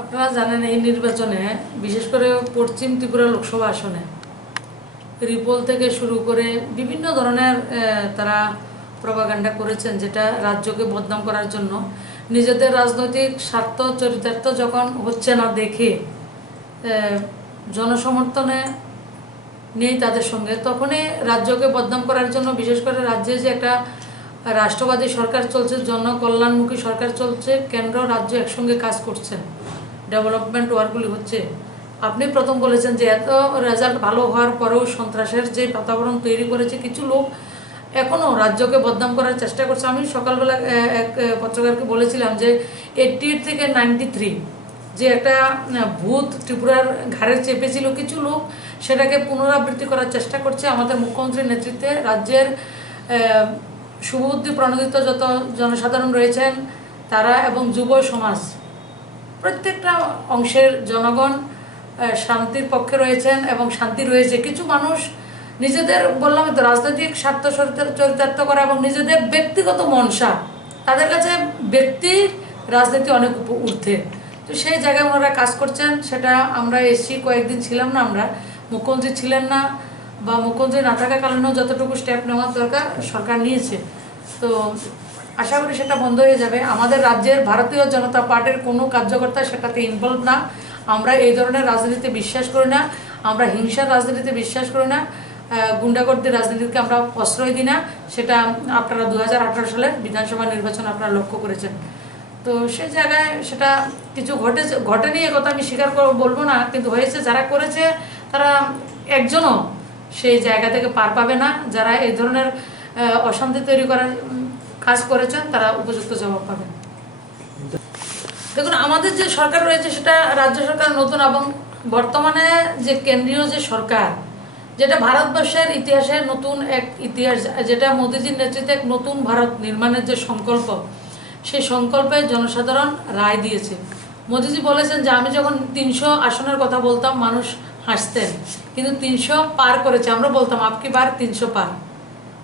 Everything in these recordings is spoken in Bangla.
আপনারা জানেন এই নির্বাচনে বিশেষ করে পশ্চিম ত্রিপুরা লোকসভা আসনে রিপোল থেকে শুরু করে বিভিন্ন ধরনের তারা প্রপাগান্ডা করেছেন, যেটা রাজ্যকে বদনাম করার জন্য। নিজেদের রাজনৈতিক স্বার্থ চরিতার্থ যখন হচ্ছে না দেখে জনসমর্থনে নেই তাদের সঙ্গে, তখনই রাজ্যকে বদনাম করার জন্য, বিশেষ করে রাজ্যে যে একটা রাষ্ট্রবাদী সরকার চলছে, জনকল্যাণমুখী সরকার চলছে, কেন্দ্র রাজ্য একসঙ্গে কাজ করছেন, ডেভেলপমেন্ট ওয়ার্কগুলি হচ্ছে। আপনি প্রথম বলেছেন যে এত রেজাল্ট ভালো হওয়ার পরেও সন্ত্রাসের যে বাতাবরণ তৈরি করেছে কিছু লোক, এখনও রাজ্যকে বদনাম করার চেষ্টা করছে। আমি সকালবেলা এক পত্রকারকে বলেছিলাম যে 88 থেকে 93 যে একটা ভূত ত্রিপুরার ঘাড়ে চেপেছিল কিছু লোক, সেটাকে পুনরাবৃত্তি করার চেষ্টা করছে। আমাদের মুখ্যমন্ত্রীর নেতৃত্বে রাজ্যের শুভবুদ্ধি প্রণোদিত যত জনসাধারণ রয়েছেন তারা এবং যুব সমাজ, প্রত্যেকটা অংশের জনগণ শান্তির পক্ষে রয়েছেন এবং শান্তি রয়েছে। কিছু মানুষ নিজেদের, বললাম তো, রাজনৈতিক স্বার্থ চরিতার্থ করা এবং নিজেদের ব্যক্তিগত মনসা, তাদের কাছে ব্যক্তির রাজনীতি অনেক ঊর্ধ্বে। তো সেই জায়গায় ওনারা কাজ করছেন। সেটা আমরা এসছি, কয়েকদিন ছিলাম না, আমরা মুখ্যমন্ত্রী ছিলেন না বা মুখ্যমন্ত্রী না থাকাকালীনও যতটুকু স্টেপ নেওয়ার দরকার সরকার নিয়েছে। তো আশা করি সেটা বন্ধ হয়ে যাবে। আমাদের রাজ্যের ভারতীয় জনতা পার্টির কোনো কার্যকর্তা সেটাতে ইনভলভ না। আমরা এই ধরনের রাজনীতিতে বিশ্বাস করি না, আমরা হিংসার রাজনীতিতে বিশ্বাস করি না, গুন্ডাগর্দির রাজনীতিকে আমরা প্রশ্রয় দিই না। সেটা আপনারা 2018 সালের বিধানসভা নির্বাচন আপনারা লক্ষ্য করেছেন। তো সেই জায়গায় সেটা কিছু ঘটেনি, একথা আমি স্বীকার বলবো না, কিন্তু হয়েছে। যারা করেছে তারা একজনও সেই জায়গা থেকে পার পাবে না। যারা এই ধরনের অশান্তি তৈরি করার কাজ করেছেন তারা উপযুক্ত জবাব পাবেন। দেখুন, আমাদের যে সরকার রয়েছে সেটা রাজ্য সরকার নতুন, এবং বর্তমানে যে কেন্দ্রীয় যে সরকার, যেটা ভারতবর্ষের ইতিহাসে নতুন এক ইতিহাস, যেটা মোদিজির নেতৃত্বে এক নতুন ভারত নির্মাণের যে সংকল্প, সেই সংকল্পে জনসাধারণ রায় দিয়েছে। মোদিজি বলেছেন যে আমি যখন 300 আসনের কথা বলতাম মানুষ হাসতেন, কিন্তু 300 পার করেছে। আমরা বলতাম আপকি বার 300 পার,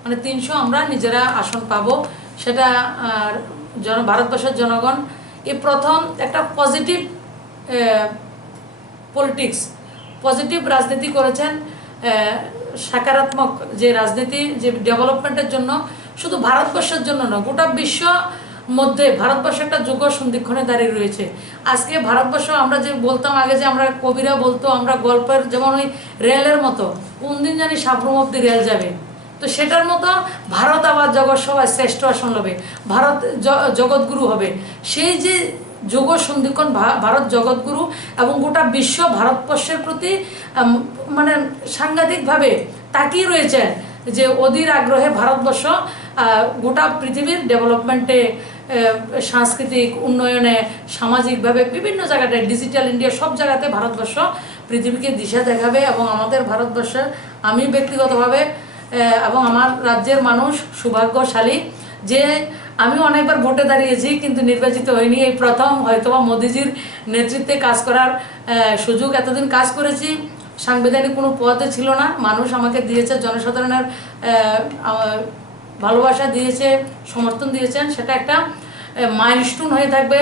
মানে 300 আমরা নিজেরা আসন পাবো। সেটা ভারতবর্ষের জনগণ এই প্রথম একটা পজিটিভ পলিটিক্স, পজিটিভ রাজনীতি করেছেন। সকারাত্মক যে রাজনীতি, যে ডেভেলপমেন্টের জন্য, শুধু ভারতবর্ষের জন্য নয়, গোটা বিশ্ব মধ্যে ভারতবর্ষ একটা যুগ সন্ধিক্ষণে দাঁড়িয়ে রয়েছে। আজকে ভারতবর্ষ, আমরা যে বলতাম আগে, যে আমরা কবিরা বলতো, আমরা গল্পের যেমন ওই রেলের মতো, কোন দিন জানি সাবরুম অব্দি রেল যাবে, তো সেটার মতো ভারত আবার জগৎ সভায় শ্রেষ্ঠ আসন হবে, ভারত জগৎগুরু হবে। সেই যে যুগ সন্ধিক্ষণ, ভারত জগৎগুরু, এবং গোটা বিশ্ব ভারতবর্ষের প্রতি মানে সাংঘাতিকভাবে তাকিয়ে রয়েছে, যে অধীর আগ্রহে ভারতবর্ষ গোটা পৃথিবীর ডেভেলপমেন্টে, সাংস্কৃতিক উন্নয়নে, সামাজিকভাবে বিভিন্ন জায়গাটায়, ডিজিটাল ইন্ডিয়া, সব জায়গাতে ভারতবর্ষ পৃথিবীকে দিশা দেখাবে। এবং আমাদের ভারতবর্ষের, আমি ব্যক্তিগতভাবে এবং আমার রাজ্যের মানুষ সৌভাগ্যশালী যে আমি অনেকবার ভোটে দাঁড়িয়েছি কিন্তু নির্বাচিত হইনি। এই প্রথম হয়তোবা মোদিজির নেতৃত্বে কাজ করার সুযোগ। এতদিন কাজ করেছি, সাংবিধানিক কোনো পদে ছিল না, মানুষ আমাকে দিয়েছে, জনসাধারণের ভালোবাসা দিয়েছে, সমর্থন দিয়েছেন। সেটা একটা মাইলস্টোন হয়ে থাকবে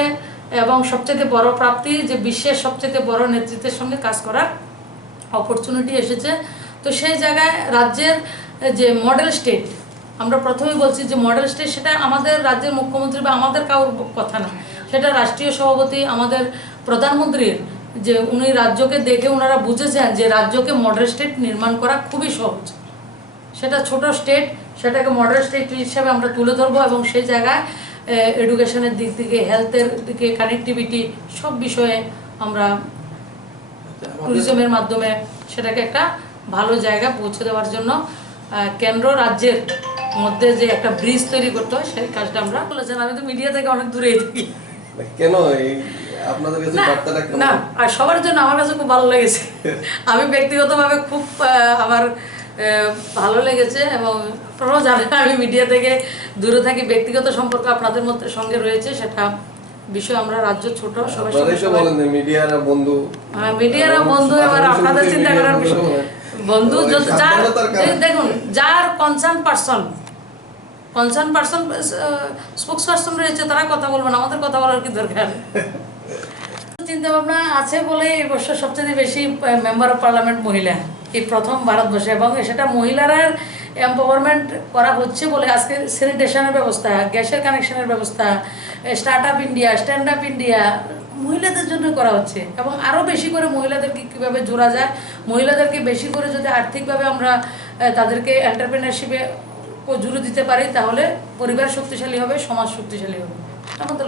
এবং সবচেয়ে বড় প্রাপ্তি, যে বিশ্বের সবচেয়ে বড় নেতৃত্বের সঙ্গে কাজ করার অপরচুনিটি এসেছে। তো সেই জায়গায় রাজ্যের যে মডেল স্টেট, আমরা প্রথমেই বলছি যে মডেল স্টেট, সেটা আমাদের রাজ্যের মুখ্যমন্ত্রী বা আমাদের কারোর কথা না, সেটা রাষ্ট্রীয় সভাপতি আমাদের প্রধানমন্ত্রীর, যে উনি রাজ্যকে দেখে ওনারা বুঝেছেন যে রাজ্যকে মডেল স্টেট নির্মাণ করা খুবই সহজ। সেটা ছোট স্টেট, সেটাকে মডেল স্টেট হিসাবে আমরা তুলে ধরবো, এবং সেই জায়গায় এডুকেশনের দিক থেকে, হেলথের দিকে, কানেক্টিভিটি, সব বিষয়ে আমরা ট্যুরিজমের মাধ্যমে সেটাকে একটা ভালো জায়গা পৌঁছে দেওয়ার জন্য কেন্দ্র রাজ্যের মধ্যে যে একটা ব্রিজ তৈরি করতে হয়, সেই কাজটা আমরা বলেছেন। আমি তো মিডিয়া থেকে অনেক দূরেই থাকি, কেন আপনাদের কাছে বার্তাটা কেমন? না, আর সবার জন্য আমার কাছে খুব ভালো লেগেছে। আমি ব্যক্তিগতভাবে খুব আমার ভালো লেগেছে, এবং আপনারাও জানেন আমি মিডিয়া থেকে দূরে থাকি, ব্যক্তিগত সম্পর্ক আপনাদের মধ্যে সঙ্গে রয়েছে, সেটা বিষয় আমরা রাজ্য ছোট, সবাই মিডিয়ারা বন্ধু, হ্যাঁ মিডিয়ারা বন্ধু, এবার আপনাদের চিন্তা করার বিষয়। বন্ধু যার, দেখুন, যার কনসার্ন পার্সন স্পোক্স পার্সন রয়েছে, তারা কথা বলবেন, আমাদের কথা বলার কি দরকার? চিন্তা ভাবনা আছে বলে এই বছর সবচেয়ে বেশি মেম্বার অফ পার্লামেন্ট মহিলা এই প্রথম ভারতবর্ষে, এবং সেটা মহিলারা এম্পাওয়ারমেন্ট করা হচ্ছে বলে আজকে স্যানিটেশনের ব্যবস্থা, গ্যাসের কানেকশনের ব্যবস্থা, start up India, stand up India মহিলাদের জন্য করা হচ্ছে। এবং আরও বেশি করে মহিলাদেরকে কীভাবে জোড়া যায়, মহিলাদেরকে বেশি করে যদি আর্থিকভাবে আমরা তাদেরকে এন্টারপ্রেনারশিপে জুড়ে দিতে পারি, তাহলে পরিবার শক্তিশালী হবে, সমাজ শক্তিশালী হবে। আমাদের